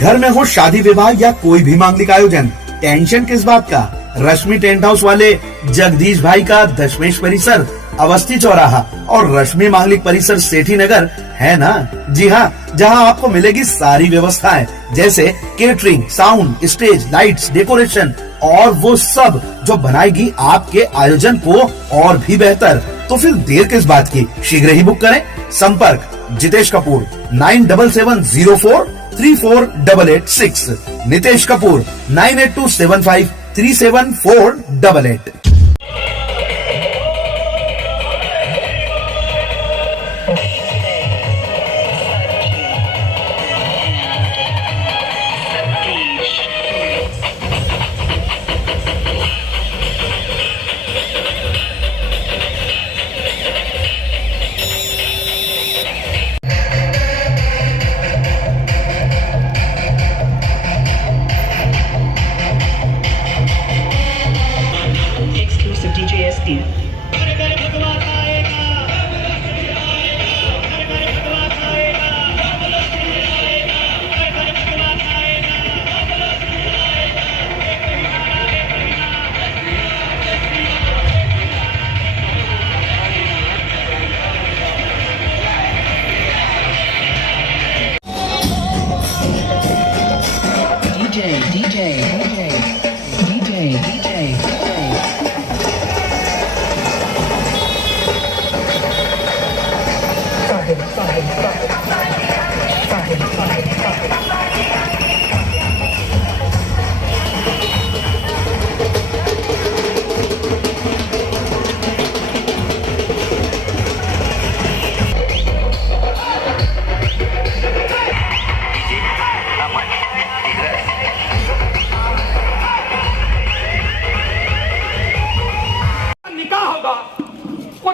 घर में हो शादी विवाह या कोई भी मांगलिक आयोजन, टेंशन किस बात का। रश्मि टेंट हाउस वाले जगदीश भाई का दशमेश परिसर, अवस्थी चौराहा और रश्मि मांगलिक परिसर सेठी नगर है ना। जी हाँ, जहाँ आपको मिलेगी सारी व्यवस्थाएं, जैसे catering, sound, stage, lights, decoration और वो सब जो बनाएगी आपके आयोजन को और भी बेहतर। तो फिर देर किस बात की, शीघ्र ही बुक करें। संपर्क जितेश कपूर 9770434886, नितेश कपूर 9827537488।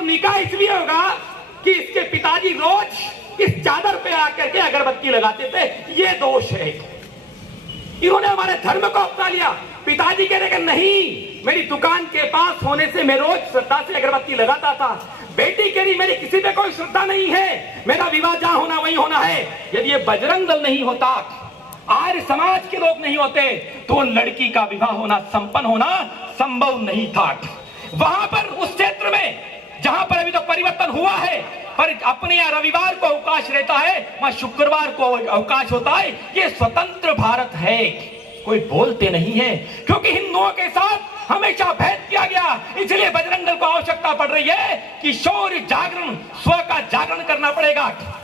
निकाह इसलिए होगा कि इसके पिताजी रोज इस चादर पे आकर के अगरबत्ती लगाते थे। ये दोष है, इन्होंने हमारे धर्म को अपना लिया। पिताजी कह रहे कि नहीं, मेरी दुकान के पास होने से मैं रोज श्रद्धा से अगरबत्ती लगाता था। बेटी कह रही मेरी किसी पे कोई श्रद्धा नहीं है, मेरा विवाह जहां होना वही होना है। यदि ये बजरंग दल नहीं होता, आर्य समाज के लोग नहीं होते, तो लड़की का विवाह होना, संपन्न होना संभव नहीं था। वहां पर उस क्षेत्र में जहां पर अभी तो परिवर्तन हुआ है, पर अपने यहाँ रविवार को अवकाश रहता है, वहां शुक्रवार को अवकाश होता है। ये स्वतंत्र भारत है, कोई बोलते नहीं है, क्योंकि हिंदुओं के साथ हमेशा भेद किया गया। इसलिए बजरंग दल को आवश्यकता पड़ रही है कि शौर्य जागरण, स्व का जागरण करना पड़ेगा।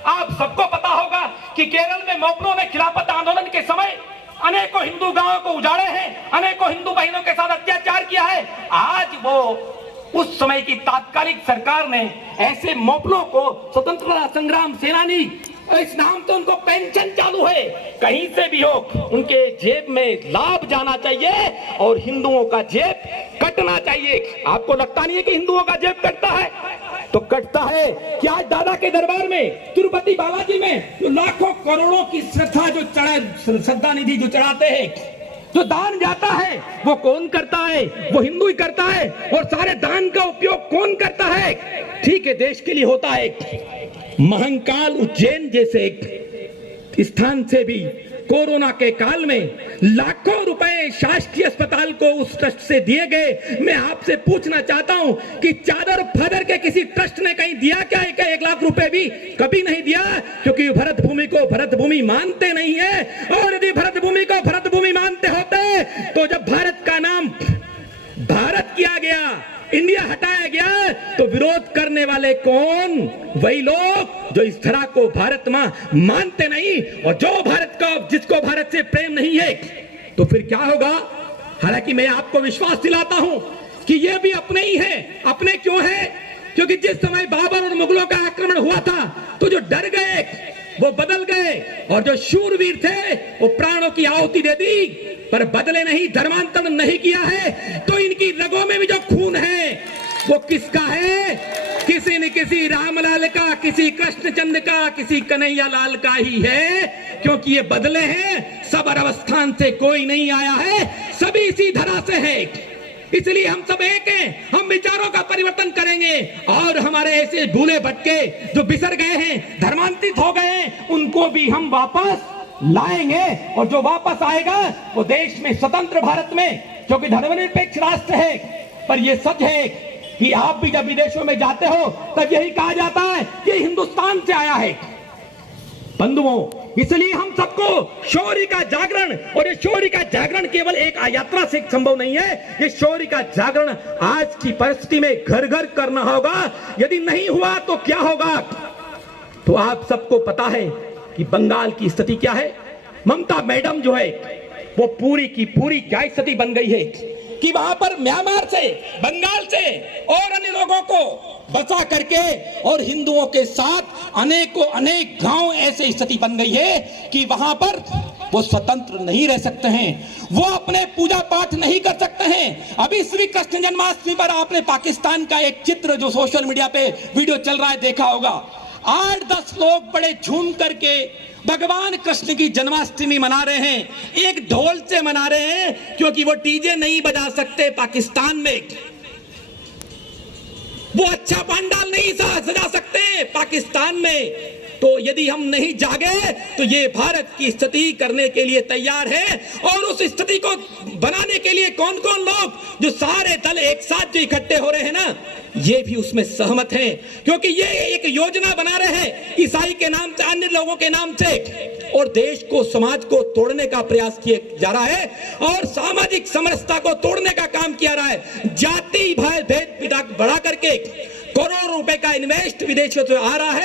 आप सबको पता होगा कि केरल में मोपनों में खिलाफत आंदोलन के समय अनेकों हिंदू गांवों को उजाड़े हैं, अनेकों हिंदू बहनों के साथ अत्याचार किया है। आज वो उस समय की तात्कालिक सरकार ने ऐसे मोपलों को स्वतंत्रता संग्राम सेनानी, इस नाम से उनको पेंशन चालू है, कहीं से भी हो उनके जेब में लाभ जाना चाहिए और हिंदुओं का जेब कटना चाहिए। आपको लगता नहीं है कि हिंदुओं का जेब कटता है? तो कटता है कि आज दादा के दरबार में, तिरुपति बालाजी में जो लाखों करोड़ों की श्रद्धा जो श्रद्धा निधि जो चढ़ाते हैं, जो दान जाता है, वो कौन करता है? वो हिंदू ही करता है। और सारे दान का उपयोग कौन करता है? ठीक है, देश के लिए होता है। महंकाल उज्जैन जैसे स्थान से भी कोरोना के काल में लाखों रुपए शासकीय अस्पताल को उस ट्रस्ट से दिए गए। मैं आपसे पूछना चाहता हूं कि चादर फादर के किसी ट्रस्ट ने कहीं दिया क्या? 1 लाख रुपए भी कभी नहीं दिया, क्योंकि भरत भूमि को भरत भूमि मानते नहीं है। और यदि भरत भूमि को भरत भूमि मानते होते तो जब भारत का नाम भारत किया गया, इंडिया हटाया गया, तो विरोध करने वाले कौन? वही लोग जो इस धरा को भारत मां मानते नहीं, और जो भारत का, जिसको भारत से प्रेम नहीं है। तो फिर क्या होगा? हालांकि मैं आपको विश्वास दिलाता हूं कि ये भी अपने ही है। अपने क्यों है? क्योंकि जिस समय बाबर और मुगलों का आक्रमण हुआ था, तो जो डर गए वो बदल गए, और जो शूरवीर थे वो प्राणों की आहुति दे दी, पर बदले नहीं, धर्मांतरण नहीं किया है। तो इनकी रगों में भी जो खून है वो किसका है? किसी न किसी रामलाल का, किसी कृष्णचंद्र का, किसी कन्हैया लाल का ही है। क्योंकि ये बदले हैं, सब अरवस्थान से कोई नहीं आया है, सभी इसी धरा से है। इसलिए हम सब एक हैं, हम विचारों का परिवर्तन करेंगे, और हमारे ऐसे भूले भटके जो बिसर गए हैं, धर्मांतरित हो गए हैं, उनको भी हम वापस लाएंगे और जो वापस आएगा वो देश में स्वतंत्र भारत में, क्योंकि धर्मनिरपेक्ष राष्ट्र है। पर ये सच है कि आप भी जब विदेशों में जाते हो तब यही कहा जाता है कि हिंदुस्तान से आया है। बंधुओं, इसलिए हम सबको शौर्य का जागरण, और ये शौर्य का जागरण केवल एक यात्रा से संभव नहीं है, ये शौर्य का जागरण आज की परिस्थिति में घर घर करना होगा। यदि नहीं हुआ तो क्या होगा? तो आप सबको पता है कि बंगाल की स्थिति क्या है। ममता मैडम जो है वो पूरी की पूरी क्या स्थिति बन गई है कि वहां पर म्यांमार से, बंगाल से और अन्य लोगों को बसा करके और हिंदुओं के साथ अनेक गांव ऐसे स्थिति बन गई है कि वहां पर वो स्वतंत्र नहीं रह सकते हैं, वो अपने पूजा पाठ नहीं कर सकते हैं। अभी श्री कृष्ण जन्माष्टमी पर आपने पाकिस्तान का एक चित्र जो सोशल मीडिया पे वीडियो चल रहा है देखा होगा। 8-10 लोग बड़े झूम करके भगवान कृष्ण की जन्माष्टमी मना रहे हैं, एक ढोल से मना रहे हैं, क्योंकि वो डीजे नहीं बजा सकते पाकिस्तान में, वो अच्छा पंडाल नहीं सजा सकते पाकिस्तान में। तो यदि हम नहीं जागे तो ये भारत की स्थिति करने के लिए तैयार है। और उस स्थिति को बनाने के लिए कौन कौन लोग, जो सारे दल एक साथ जो इकट्ठे हो रहे हैं ना, ये भी उसमें सहमत हैं, क्योंकि ये एक योजना बना रहे हैं ईसाई के नाम से, अन्य लोगों के नाम से, और देश को, समाज को तोड़ने का प्रयास किया जा रहा है और सामाजिक समरसता को तोड़ने का काम किया रहा है। जाति भेद बढ़ा करके करोड़ों रुपए का इन्वेस्ट विदेशों से आ रहा है।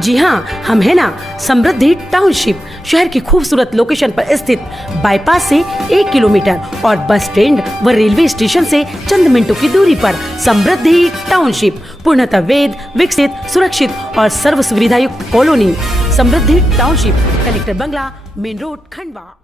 जी हाँ, हम है ना समृद्धि टाउनशिप, शहर की खूबसूरत लोकेशन पर स्थित बाईपास से 1 किलोमीटर और बस स्टैंड व रेलवे स्टेशन से चंद मिनटों की दूरी पर समृद्धि टाउनशिप, पूर्णतः वेद विकसित, सुरक्षित और सर्व सुविधायुक्त कॉलोनी। समृद्धि टाउनशिप, कलेक्टर बंगला, मेन रोड, खंडवा।